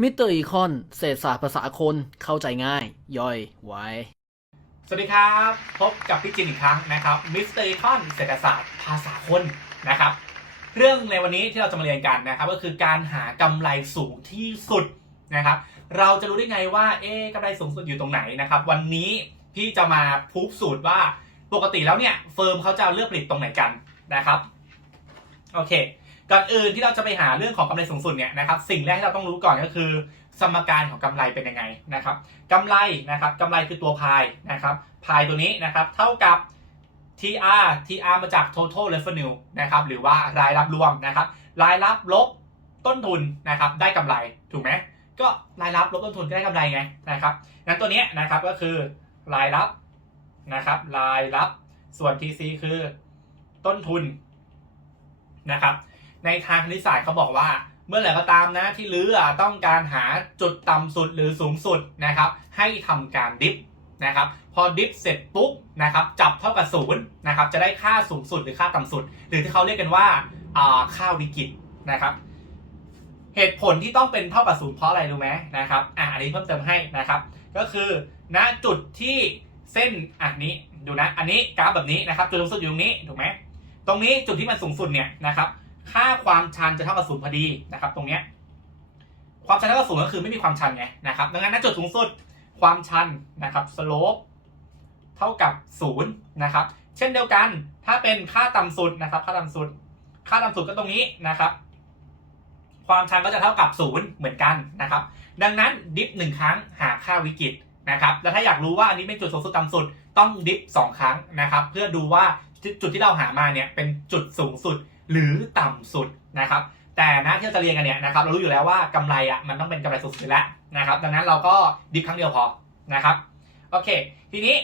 มิสเตอร์อีคอน เศรษฐศาสตร์ภาษาคน เข้าใจง่าย ย่อย ไว สวัสดีครับ พบกับพี่จินอีกครั้งนะครับมิสเตอร์คอนเศรษฐศาสตร์ภาษาคนนะครับ เรื่องในวันนี้ที่เราจะมาเรียนกันนะครับ ก็คือการหากำไรสูงที่สุดนะครับ เราจะรู้ได้ไงว่า เอ๊กำไรสูงสุดอยู่ตรงไหนนะครับ วันนี้พี่จะมาพูฟสูตรว่าปกติแล้วเนี่ยเฟิร์มเขาจะเลือกผลิตตรงไหนกันนะครับ โอเค ก่อนอื่นที่เราจะไปหาเรื่องของกำไรสูงสุดเนี่ยนะครับสิ่งแรกที่เราต้องรู้ก่อนก็คือ สมการของกำไรเป็นยังไงนะครับกำไรนะครับกำไรคือตัวพายนะครับพายตัวนี้นะครับเท่ากับ TR TR มาจาก total revenue นะครับหรือว่ารายรับรวมนะครับรายรับลบต้นทุนนะครับได้กำไรถูกไหมก็รายรับลบต้นทุนก็ได้กำไรไงนะครับงั้นตัวนี้นะครับก็คือรายรับนะครับรายรับส่วน TC คือต้นทุนนะครับ ในทางคณิตศาสตร์เขาบอกว่า เมื่อไหร่ก็ตามนะที่ลืออะต้องการหาจุดต่ำสุดหรือสูงสุดนะครับ ให้ทำการดิฟนะครับ พอดิฟเสร็จปุ๊บนะครับ จับเท่ากับศูนย์นะครับ จะได้ค่าสูงสุดหรือค่าต่ำสุด หรือที่เขาเรียกกันว่าอ่าค่าวิกฤตนะครับเหตุผลที่ต้องเป็นเท่ากับศูนย์เพราะอะไรรู้ไหมนะครับอะอันนี้เพิ่มเติมให้นะครับ ก็คือณจุดที่เส้นอันนี้ดูนะ อันนี้กราฟแบบนี้นะครับ จุดสูงสุดอยู่ตรงนี้ถูกไหมตรงนี้จุดที่มันสูงสุดเนี่ยนะครับ ค่าความชันจะเท่ากับศูนย์พอดีนะครับ ตรงเนี้ยความชันเท่ากับศูนย์ก็คือไม่มีความชันไงนะครับ ดังนั้นณจุดสูงสุดความชันนะครับ slope เท่ากับศูนย์นะครับ เช่นเดียวกันถ้าเป็นค่าต่ำสุดนะครับ ค่าต่ำสุด ค่าต่ำสุดก็ตรงนี้นะครับ ความชันก็จะเท่ากับศูนย์เหมือนกันนะครับ ดังนั้นดิฟหนึ่งครั้งหาค่าวิกฤตนะครับ แล้วถ้าอยากรู้ว่าอันนี้เป็นจุดสูงสุดต่ำสุดต้องดิฟสองครั้งนะครับ เพื่อดูว่าจุดที่เราหามาเนี่ยเป็นจุดสูงสุด หรือต่ำสุดนะครับแต่นะที่เราจะเรียนกันเนี่ยนะครับเรารู้อยู่แล้วว่ากำไรอะมันต้องเป็นกำไรสูงสุดแล้วนะครับดังนั้นเราก็ดิฟครั้งเดียวพอนะครับโอเค ทีนี้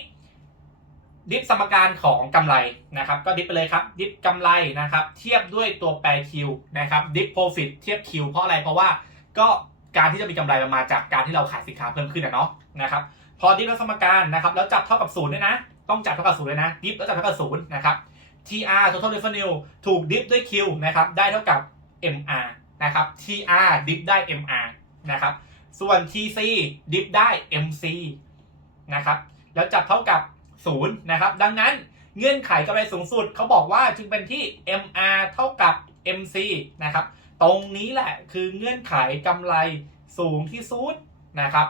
ดิฟสมการของกำไรนะครับก็ดิฟไปเลยครับดิฟกำไรนะครับเทียบด้วยตัวแปร Q นะครับดิฟ profit เทียบ Q เพราะอะไรเพราะว่าก็การที่จะมีกำไรมันมาจากการที่เราขายสินค้าเพิ่มขึ้นนะเนาะนะครับพอดิฟแล้วสมการนะครับแล้วจับเท่ากับศูนย์ด้วยนะ ต้องจับเท่ากับศูนย์เลยนะดิฟแล้วจับเท่ากับศูนย์นะครับ TR total revenue ถูกดิฟด้วย Q นะครับ ได้เท่ากับ MR นะครับ TR ดิฟได้ MR นะครับ ส่วน TC ดิฟได้ MC นะครับ แล้วจับเท่ากับ 0 นะครับ ดังนั้นเงื่อนไขกำไรสูงสุดเขาบอกว่าจึงเป็นที่ MR เท่ากับ MC นะครับ ตรงนี้แหละคือเงื่อนไขกำไรสูงที่สุดนะครับ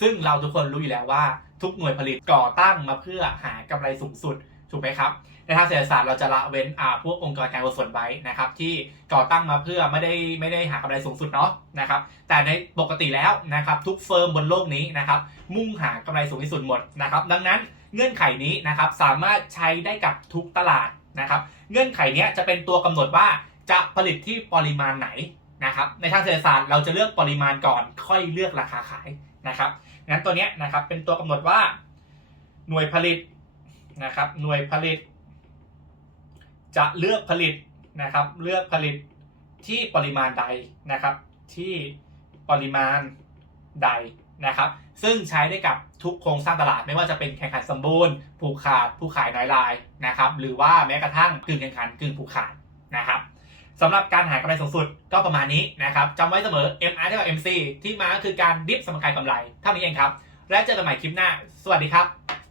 ซึ่งเราทุกคนรู้อยู่แล้วว่าทุกหน่วยผลิตก่อตั้งมาเพื่อหากำไรสูงสุด ถูกไหมครับ ในทางเศรษฐศาสตร์เราจะละเว้นอ่าพวกองค์กรการกุศลไว้นะครับที่ก่อตั้งมาเพื่อไม่ได้ไม่ได้หากำไรสูงสุดเนาะนะครับแต่ในปกติแล้วนะครับทุกเฟิร์มบนโลกนี้นะครับมุ่งหากำไรสูงที่สุดหมดนะครับดังนั้นเงื่อนไขนี้นะครับสามารถใช้ได้กับทุกตลาดนะครับเงื่อนไขนี้จะเป็นตัวกำหนดว่าจะผลิตที่ปริมาณไหนนะครับในทางเศรษฐศาสตร์เราจะเลือกปริมาณก่อนค่อยเลือกราคาขายนะครับงั้นตัวเนี้ยนะครับเป็นตัวกำหนดว่า หน่วยผลิต นะครับหน่วยผลิต จะเลือกผลิตนะครับ เลือกผลิตที่ปริมาณใดนะครับ ที่ปริมาณใดนะครับ ซึ่งใช้ได้กับทุกโครงสร้างตลาดไม่ว่าจะเป็นแข่งขันสมบูรณ์ผูกขาดผู้ขายน้อยรายนะครับ หรือว่าแม้กระทั่งกึ่งแข่งขันกึ่งผูกขาดนะครับสำหรับการหากำไรสูงสุดก็ประมาณนี้นะครับจำไว้เสมอ MR เท่ากับ MC ที่มาคือการดิฟสมการกำไรเท่านี้เองครับ และเจอกันใหม่คลิปหน้า สวัสดีครับ